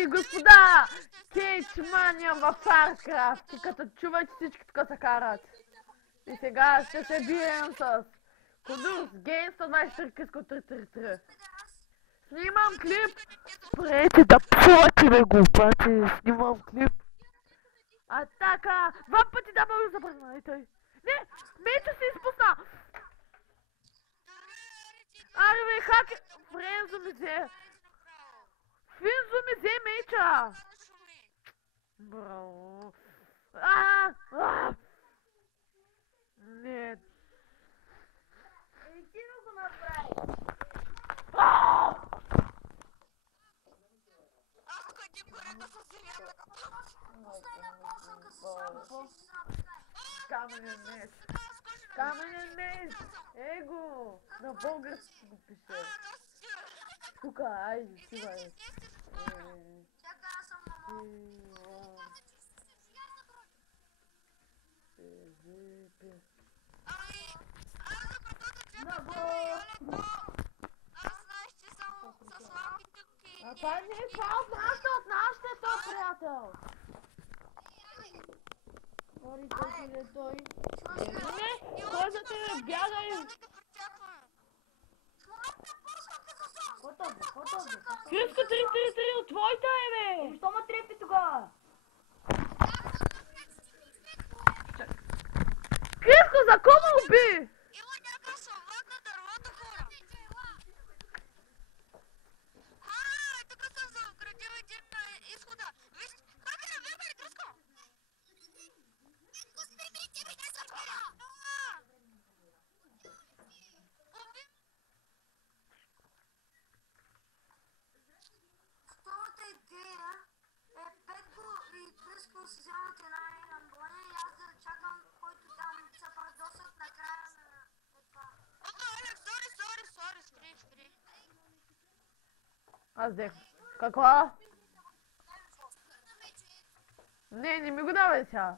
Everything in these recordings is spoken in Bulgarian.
и господа, Кейчмания в Фаркрафт. И като чувате всички тук се карат. И сега ще се бием с Кудус Гейм 123 Киско 333. Снимам клип. Спрете да плати, бе, глупаци. Снимам клип. Атака! Два пъти да бъде забрана и той. Не! Мечо се изпусна! Аре, бе, хаки! Френзо ми взе! Финзо ми взе меча! Браво! Не! Ти го направи! Каменен меч! Каменен меч! Его! На български го пише! Тука, айде, стивай! Чакай, аз съм на мол. А това не е това от нашите то, приятел! Ори той. Не, кой за тебе бягай! Криско 333 от твоята е, бе! Що ме трепи тогава? Криско, за кого уби? Има някакъв съвлак на дървото, хора! Тук съм заградил един на изхода! Виж, как е навървай, Криско! Криско, спри, ти ми не забира! Уби! Втората идея е Петко и Криско си вземат една рамбоня и аз да чакам който там се парадосът накрая на това. Алекс, сори, спри. Аз взех. Каква? Не ми го давай сега.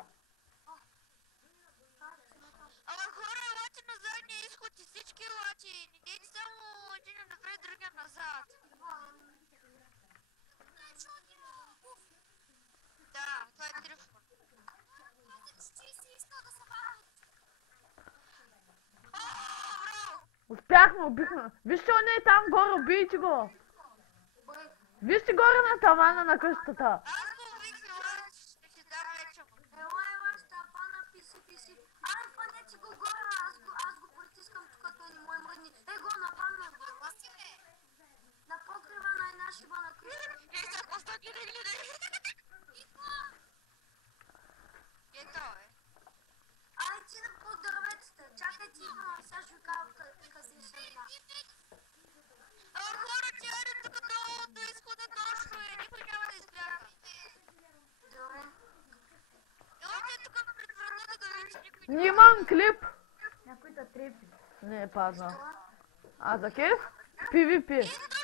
Ама хора, елате на задния изход и всички елате. Не дейте само един напред, другия назад. Да, това е тръв. Успяхме, убихме. Вижте, он е там горе, убийте го. Вижте горе на тавана на къщата. Аз го убих, ще си дам вече. Елай вашата пана писи. Ай, фанете го горе, аз го притискам тук, той не му е мръдни. Го нападна го. На покрива на една шиба на Криско. За костаки да гледай. Ето е. Ай, ти на по дърветата. Чакай ти, сега ще ви кажа къде ще една. Ама хора, тя е тук долу до изхода точно и никой няма да избяга. Добре. Елате тук пред вратата да вече никой няма. Снимам клип. Някой да трепи. Не, падна. А за кеф? PvP. Ето